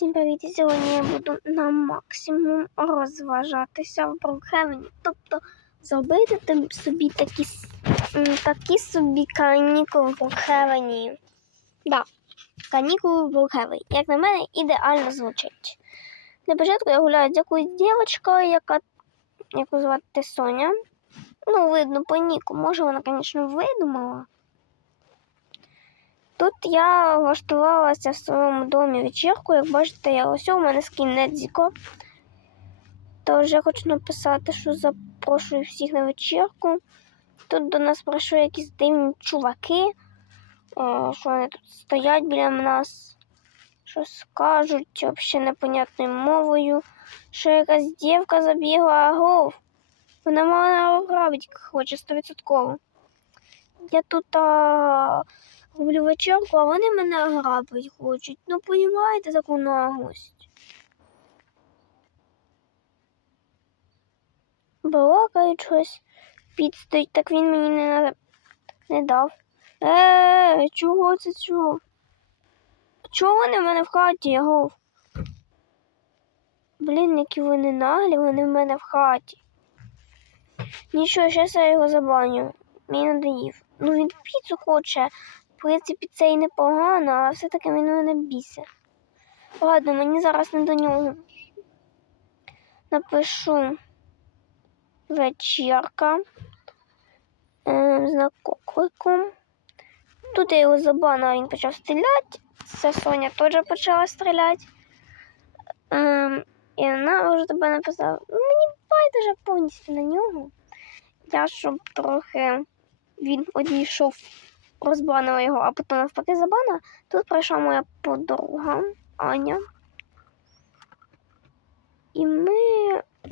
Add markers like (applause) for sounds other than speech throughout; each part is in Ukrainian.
Всім привіт! Сьогодні я буду на максимум розважатися в Брукхевені. Тобто зробити собі такі, такі собі канікули в Брукхевені. Да, канікули в Брукхевені. Як на мене, ідеально звучить. Для початку я гуляю з якоюсь дівчинкою, яка яку звати Соня. Ну, видно по ніку. Може, вона, звісно, видумала. Тут я влаштувалася в своєму домі вечірку. Як бачите, я ось у мене скін Недзіко. Тож я хочу написати, що запрошую всіх на вечірку. Тут до нас прийшли якісь дивні чуваки, е, що вони тут стоять біля нас, щось кажуть взагалі непонятною мовою. Що якась дівка забігла агов. Вона мене ограбить хоче стовідсотково. Я тут а, роблю а вони мене ограбить хочуть. Ну, понімаєте таку наглость. Балакають щось. Підстоїть, так він мені не, не дав. Е, чого це чого? Чого вони в мене в хаті, Ягов? Блін, які вони наглі, вони в мене в хаті. Нічого, зараз я його забаню. Мені надоїв. Ну він піцу хоче. Принципі, це і непогано, а все-таки він мене бісить. Ладно, мені зараз не до нього. Напишу вечірка ем, з. Тут я його забанила, він почав стріляти. Це Соня теж почала стріляти. Ем, і вона вже тебе написала. Ну, мені байдуже повністю на нього. Я щоб трохи він одійшов, розбанила його, а потім навпаки забанила. Тут прийшла моя подруга Аня. І ми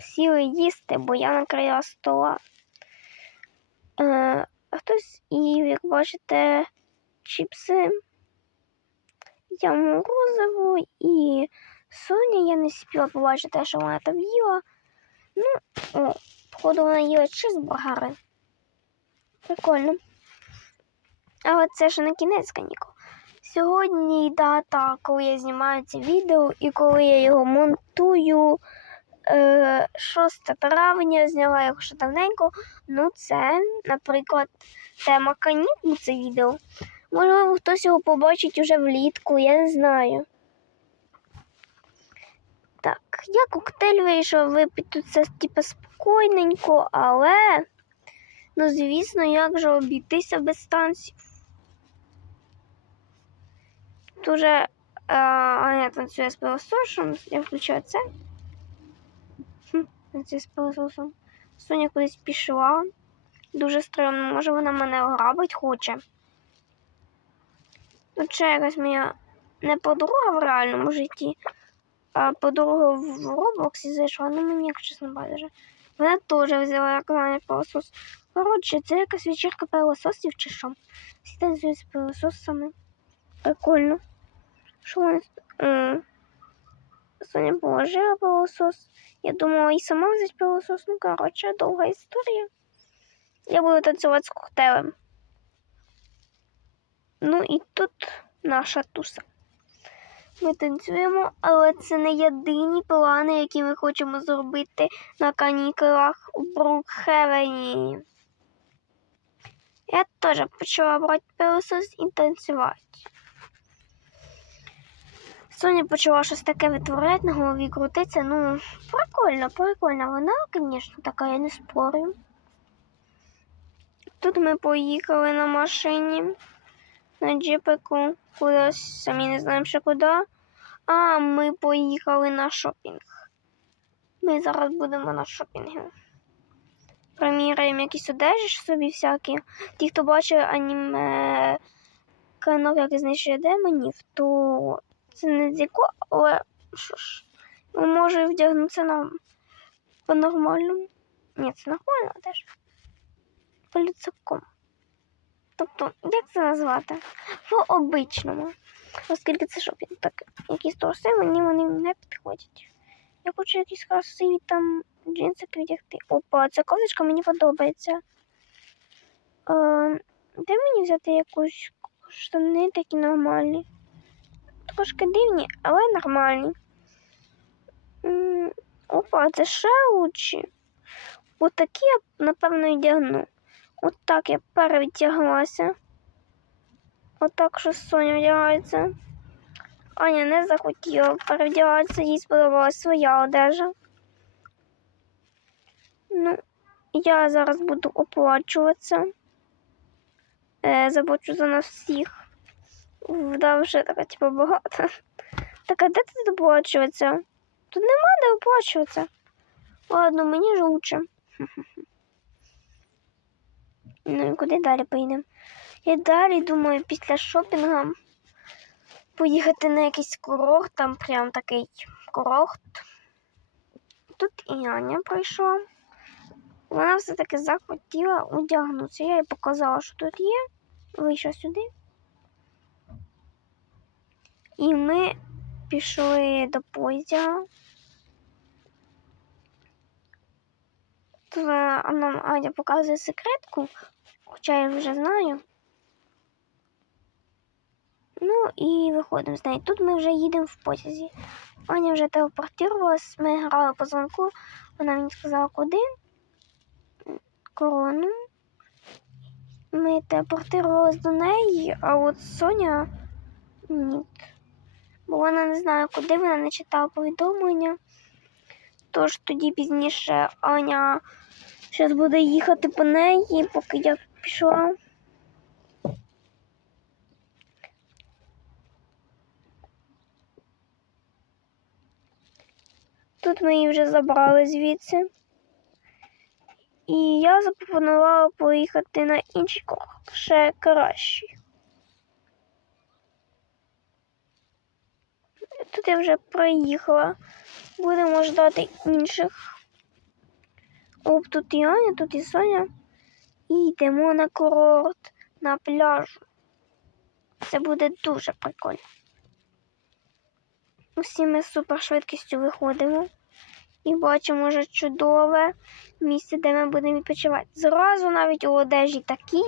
сіли їсти, бо я накрила стола. Е, хтось їв, як бачите, чіпси. Я морозиво і Соня, я не спіла побачити, що вона там їла. Ну, о, походу вона їла чизбургери. Прикольно. Але це ще не кінець канікул. Сьогодні дата, коли я знімаю це відео і коли я його монтую. Е, 6 травня зняла його ще давненько. Ну, це, наприклад, тема канікул це відео. Можливо, хтось його побачить уже влітку, я не знаю. Так, я коктейль вийшов випити це типу спокійненько, але, ну, звісно, як же обійтися без танців. Дуже е, Аня танцює з пилососом, я включаю це. Хм, танцює з пилососом. Соня кудись пішла. Дуже стрімно, може вона мене ограбить хоче. Тут ще якась моя не подруга в реальному житті, а подруга в Роблоксі зайшла, ну мені, як чесно, байдуже. Вона теж взяла мене пилосос. Коротше, це якась вечірка пилососів чи що. Всі танцюють з пилососами. Прикольно. Що тут? Соня положила пилосос. Я думала і сама взяти пилосос. Ну, коротше, довга історія. Я буду танцювати з коктейлем. Ну і тут наша туса. Ми танцюємо, але це не єдині плани, які ми хочемо зробити на канікулах у Брукхевені. Я теж почала брати пилосос і танцювати. Соня почала щось таке витворяти на голові крутиться. Ну, прикольно, прикольно. Вона, звісно, така, я не спорю. Тут ми поїхали на машині, на джипику, кудись, самі не знаємо ще куди. А ми поїхали на шопінг. Ми зараз будемо на шопінгу. Приміряємо якісь одежі собі всякі. Ті, хто бачив аніме канал, як знищує демонів, то це не дзіко, але що ж, може вдягнутися на по-нормальному. Ні, це нормально теж. По-людському. Тобто, як це назвати? По-обичному. Оскільки це шопінг, так якісь труси мені вони не підходять. Я хочу якісь красиві там джинсики вдягти. Опа, ця кофточка мені подобається. Е, де мені взяти якусь штани такі нормальні? Трошки дивні, але нормальні. Опа, це ще лучші. Отакі я, напевно, одягну. От так я перевдяглася. Отак, що Соня вдягається. Аня не захотіла перевдягатися, їй сподобалась своя одежа. Ну, я зараз буду оплачуватися. Е, заплачу за нас всіх. Да, вже така, типу, багато. Так, а де тут оплачуватися? Тут нема де оплачуватися. Ладно, мені ж лучше. (laughs) Ну і куди далі поїдемо? Я далі думаю, після шопінгу поїхати на якийсь курорт, там прям такий курорт. Тут і Аня прийшла. Вона все-таки захотіла одягнутися. Я їй показала, що тут є. Вийшла сюди. І ми пішли до потяга. Тут нам Аня показує секретку, хоча я вже знаю. Ну і виходимо з неї. Тут ми вже їдемо в потязі. Аня вже телепортувалась, ми грали по дзвонку, вона мені сказала, куди. Корону. Ми телепортувалися до неї, а от Соня ні. Бо вона не знає, куди вона не читала повідомлення. Тож тоді пізніше Аня зараз буде їхати по неї, поки я пішла. Тут ми її вже забрали звідси. І я запропонувала поїхати на інший ще кращий. Тут я вже проїхала. Будемо ждати інших. Оп, тут і Аня, тут і Соня. І йдемо на курорт, на пляж. Це буде дуже прикольно. Усі ми з супершвидкістю виходимо і бачимо вже чудове місце, де ми будемо відпочивати. Зразу навіть у одежі такій,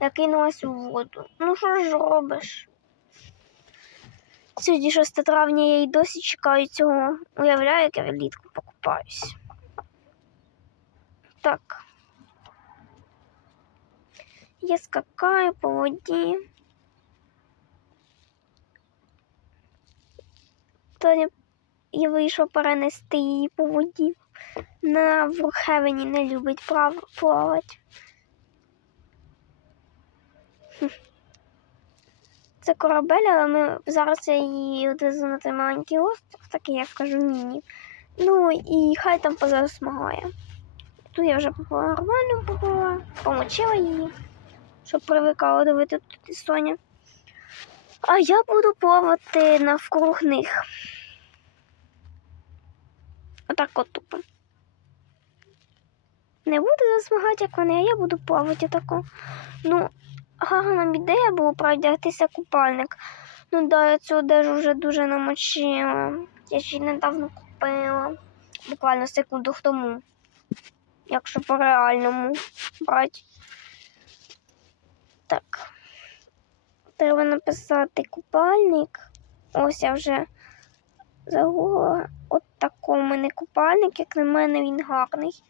я кинулась у воду. Ну що ж робиш? Сьогодні 6 травня я й досі чекаю цього. Уявляю, як я влітку покупаюсь. Так. Я скакаю по воді. Тоня і вийшов перенести її по воді. На Вурхевені не любить плавати. Це корабель, але ми зараз я її одвезу на той маленький остров, такий, я скажу, міні. Ну і хай там позасмагає. Тут я вже поплила нормально поплила, помочила її, щоб привикала дивити тут Соня. А я буду плавати навкруг них. Отак от тупо. Не буду засмагати, як вони, а я буду плавати отако. Ну, гарна б ідея було продягтися купальник. Ну да, я цю одежу вже дуже намочила. Я ще й недавно купила. Буквально секунду тому. Якщо по реальному брати. Так. Треба написати купальник. Ось я вже загуглила. От такий у мене купальник, як на мене, він гарний.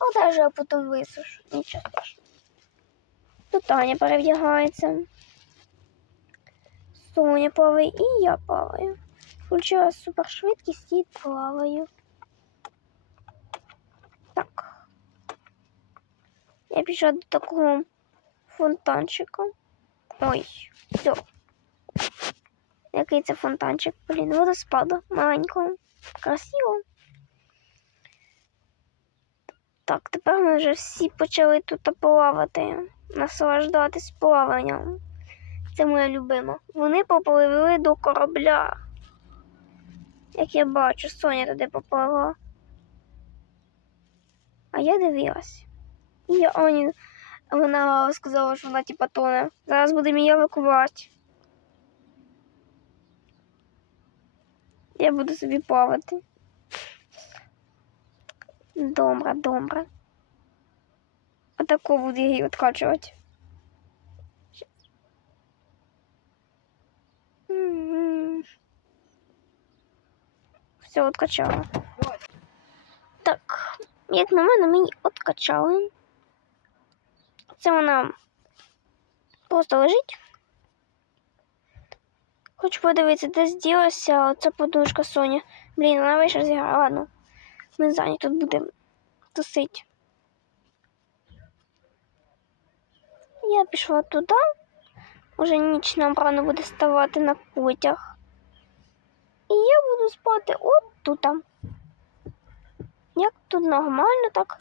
Одежу я потім висушу. Нічого страшного. Тут Таня перевдягається. Соня плаває і я плаваю. Включила супершвидкість і плаваю. Так. Я пішла до такого фонтанчика. Ой, все. Який це фонтанчик? Блін, водоспаду маленького. Красиво. Так, тепер ми вже всі почали тут плавати, наслаждатись плаванням. Це моя любима. Вони попливли до корабля. Як я бачу, Соня туди попливла. А я дивилась. І я Ані, вона сказала, що вона типа тоне. Зараз будемо її евакувати. Я буду собі плавати. Добре, добре. Отаку буду її відкачувати. М-м. Все, откачала. Так, як на мене, мені откачали. Це вона просто лежить. Хочу подивитися, де зділася оця подушка Соня. Блін, вона вийшла з ігри. Ладно, Ми зайняті тут будемо тусити. Я пішла туди. Уже ніч нам рано буде ставати на потяг. І я буду спати от тут. Як тут нормально, так.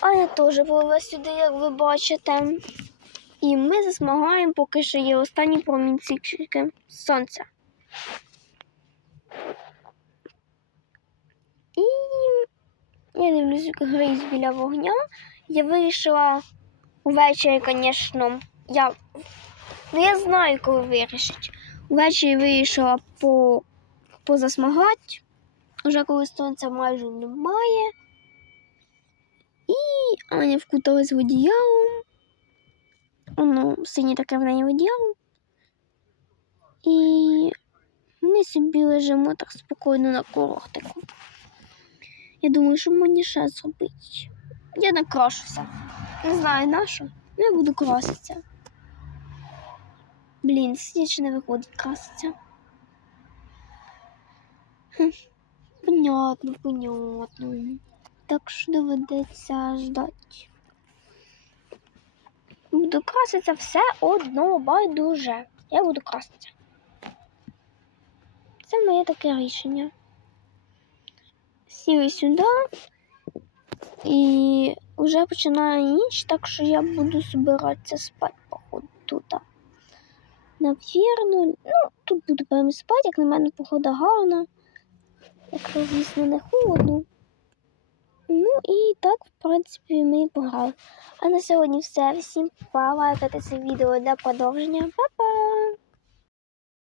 А я теж плила сюди, як ви бачите. І ми засмагаємо, поки що є останні промінчики сонця. І я дивлюсь, гризь біля вогня. Я вирішила ввечері, звісно, я, ну, я знаю, коли вирішить. Ввечері вирішила по, позасмагати, вже коли сонця майже немає. І Аня вкуталась в одіяло. Воно синє таке в неї одіяло. І ми собі лежимо так спокійно на курортику. Я думаю, що мені ще зробити. Я накрашуся. Не знаю на що, але я буду краситися. Блін, сидячи не виходить краситься. Понятно, понятно. Так що доведеться ждати. Буду краситися все одно байдуже. Я буду краситися. Це моє таке рішення. Сіли сюди і вже починає ніч, так що я буду збиратися спати, походу, тут. Навірно, ну, тут буду прямо спати, як на мене погода гарна. Якщо, звісно, не холодно. Ну і так, в принципі, ми і пограли. А на сьогодні все. Всім па, лайкайте це відео для продовження. Па-па!